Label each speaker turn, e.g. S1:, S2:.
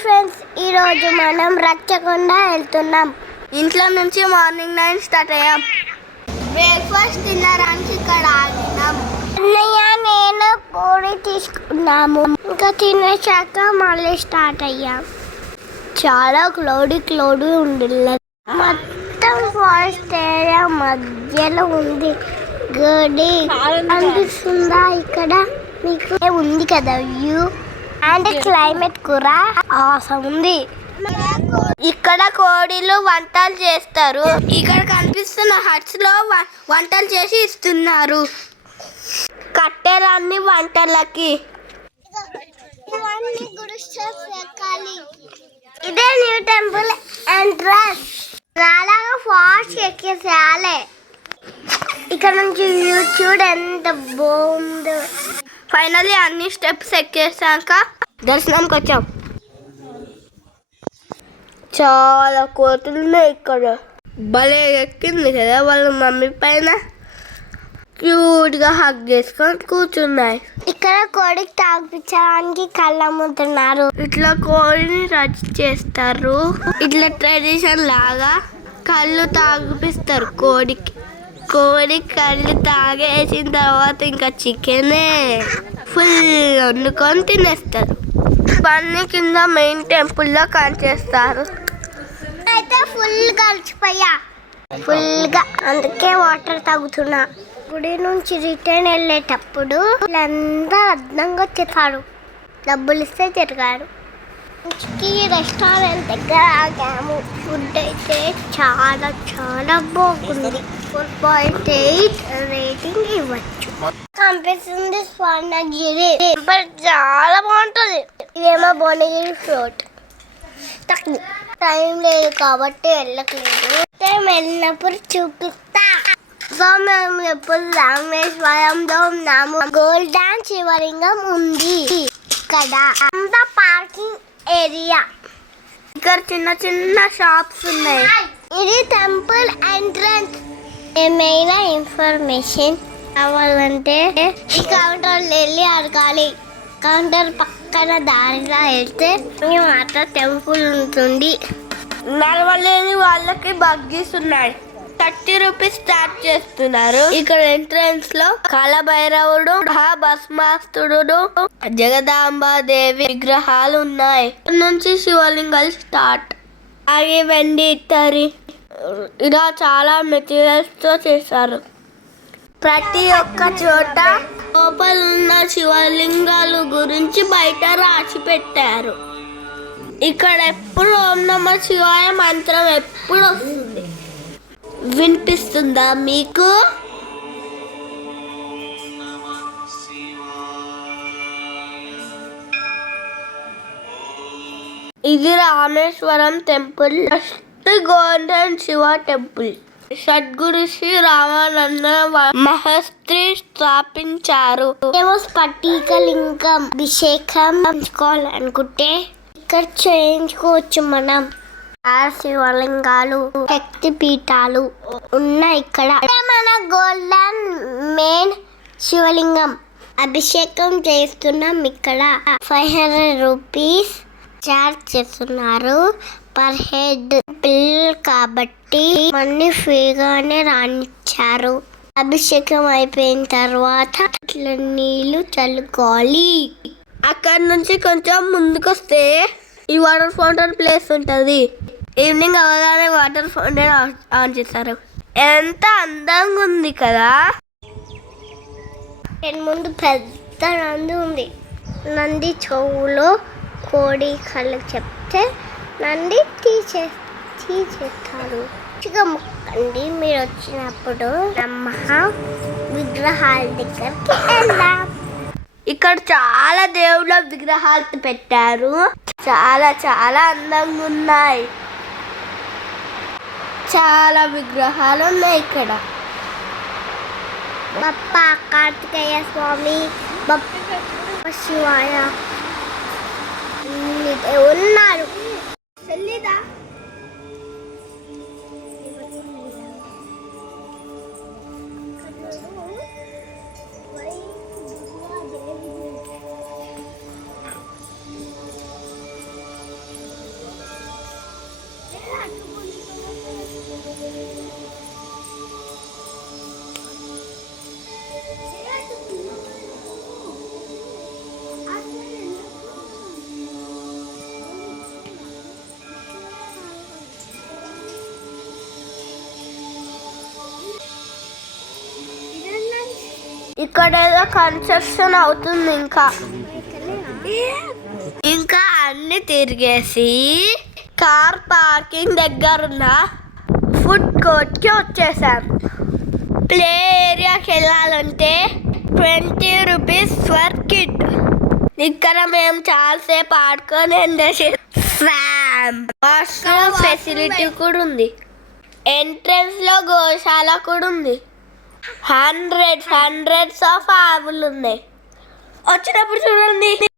S1: Friends ఈరోజు మనం రచ్చకొండ వెళ్తున్నాం. ఇంట్లో నుంచి మార్నింగ్ నైన్ స్టార్ట్ అయ్యాం. బ్రేక్ఫాస్ట్ తినడానికి ఇక్కడ ఆగినాం. అన్నయ్య నేను పూరి తీసుకున్నాము. ఇంకా తినేసాక మళ్ళీ స్టార్ట్ అయ్యాం. చాలా క్లౌడీ క్లౌడీ ఉండిల్లి. మొత్తం ఫారెస్ట్ ఏరియా మధ్యలో ఉంది. గడి అనిపిస్తుందా ఇక్కడ? మీకు ఉంది కదా వ్యూ అండ్ క్లైమేట్ కూడా ఆసం ఉంది. ఇక్కడ కోడిలు వంటలు చేస్తారు. ఇక్కడ కనిపిస్తున్న హట్స్లో వంటలు చేసి ఇస్తున్నారు. కట్టెలన్నీ వంటలకి. ఇదే న్యూ టెంపుల్ ఎంట్రన్స్. నాలాగా ఫాస్ట్ ఎక్కేసేయాలి. ఇక్కడ నుంచి వ్యూ చూడు ఎంత బాగుందో. ఫైనల్లీ అన్ని స్టెప్స్ ఎక్కేసాక దర్శనంకి వచ్చాం. చాలా కోతులు ఉన్నాయి ఇక్కడ. భలే ఎక్కింది కదా వాళ్ళ మమ్మీ పైన. క్యూట్గా హగ్ చేసుకొని కూర్చున్నాయి. ఇక్కడ కోడికి తాగిపించడానికి కళ్ళు అమ్ముతున్నారు ఇట్లా కోడిని రచ్ చేస్తారు. ఇట్లా ట్రెడిషన్ లాగా కళ్ళు తాగిపిస్తారు కోడికి. కోడి కళ్ళు తాగేసిన తర్వాత ఇంకా చికెనే ఫుల్ వండుకొని తినేస్తారు. పన్ని కింద మెయిన్ టెంపుల్లో చేస్తారు అయితే ఫుల్ కలిసిపోయా? ఫుల్గా అందుకే వాటర్ తాగుతున్నా. గుడి నుంచి రిటర్న్ వెళ్ళేటప్పుడు వీళ్ళందరూ అర్థంగా వచ్చేసారు డబ్బులు ఇస్తే తిరిగారు. కి రెస్టారెంట్ దగ్గర ఆగాము. ఫుడ్ అయితే చాలా చాలా బాగుంది. ఫోర్ పాయింట్ ఎయిట్ రేటింగ్ ఇవ్వచ్చు. కనిపిస్తుంది స్వర్ణగిరి. టెంపుల్ చాలా బాగుంటుంది. ఇదేమో భువనగిరి ఫ్లోట్ టైం లేదు కాబట్టి వెళ్ళట్లేదు. టైం వెళ్ళినప్పుడు చూపిస్తా. సో మేము ఎప్పుడు రామేశ్వరంలో ఉన్నాము. గోల్డెన్ శివలింగం ఉంది. ఇక్కడ అంతా పార్కింగ్ ఏరియా. ఇక్కడ చిన్న చిన్న షాప్స్ ఉన్నాయి. ఇది టెంపుల్ ఎంట్రన్స్. ఏమైనా ఇన్ఫర్మేషన్ కావాలంటే ఈ కౌంటర్ వెళ్ళి అడగాలి. కౌంటర్ పక్కన దారిలో వెళ్తే మాట టెంపుల్ ఉంటుంది. నడవలేని వాళ్ళకి బగ్గీస్ ఉన్నాయి. థర్టీ రూపీస్ స్టార్ట్ చేస్తున్నారు. ఇక్కడ ఎంట్రన్స్లో కాలభైరవుడు భస్మాస్తుడు జగదాంబాదేవి విగ్రహాలు ఉన్నాయి. నుంచి శివలింగాలు స్టార్ట్ అలాగే వెండి ఇత్తరి ఇలా చాలా మెటీరియల్స్తో చేశారు. ప్రతి ఒక్క చోట లోపల ఉన్న శివలింగాలు గురించి బయట రాసి పెట్టారు. ఇక్కడ ఎప్పుడు ఓం నమ శివాయ మంత్రం ఎప్పుడు వస్తుంది? వినిపిస్తుందా మీకు? ఇది Rameswaram temple first golden Shiva temple. Sadguru Shri Ramananda మహస్త్రి స్థాపించారు. ఏమో స్ఫటికలింగం అభిషేకం పంచుకోవాలనుకుంటే ఇక్కడ చేయించుకోవచ్చు మనం. ఆ శివలింగాలు శక్తి పీఠాలు ఉన్నాయి ఇక్కడ మన గోల్డెన్ మెయిన్ శివలింగం. అభిషేకం చేస్తున్నాం ఇక్కడ. ఫైవ్ హండ్రెడ్ రూపీస్ చార్జ్ చేస్తున్నారు. పర్ హెడ్ పిల్లలు కాబట్టి మనీ ఫ్రీగానే రానిచ్చారు. అభిషేకం అయిపోయిన తర్వాత ఇట్లా నీళ్ళు చల్లుకోవాలి. అక్కడ నుంచి కొంచెం ముందుకు వస్తే ఈ వాటర్ ఫౌంటైన్ ప్లేస్ ఉంటుంది. ఈవినింగ్ అవగానే వాటర్ ఫౌంటైన్ ఆన్ చేస్తారు. ఎంత అందంగా ఉంది కదా. నేను ముందు పెద్ద నంది ఉంది. నంది చెవులో కోడి కళ్ళకి చెప్తే నంది తీసే తీసేస్తారు. మంచిగా మొక్కండి. మీరు వచ్చినప్పుడు నమ్మ విగ్రహాల దగ్గరికి వెళ్దాం. ఇక్కడ చాలా దేవుళ్ళ విగ్రహాలు పెట్టారు. చాలా చాలా అందంగా ఉన్నాయి. చాలా విగ్రహాలు ఉన్నాయి ఇక్కడ. బప్ప కార్తికేయ స్వామి బప్ప శివాయ ఉన్నారు. చెల్లిదా
S2: ఇక్కడ ఏదో కన్స్ట్రక్షన్ అవుతుంది ఇంకా. ఇంకా అన్ని తిరిగేసి కార్ పార్కింగ్ దగ్గర ఉన్న ఫుడ్ కోర్ట్కి వచ్చేసాం. ప్లే ఏరియాకి వెళ్ళాలంటే ట్వంటీ రూపీస్ ఫర్ కిడ్. ఇక్కడ మేము చాలాసేపు ఆడుకొని ఎంజాయ్ చేసాం వాష్రూమ్ ఫెసిలిటీ కూడా ఉంది. ఎంట్రన్స్లో గోశాల కూడా ఉంది. హండ్రెడ్స్ హండ్రెడ్స్ ఆఫ్ ఆవులు ఉన్నాయి వచ్చినప్పుడు చూడండి.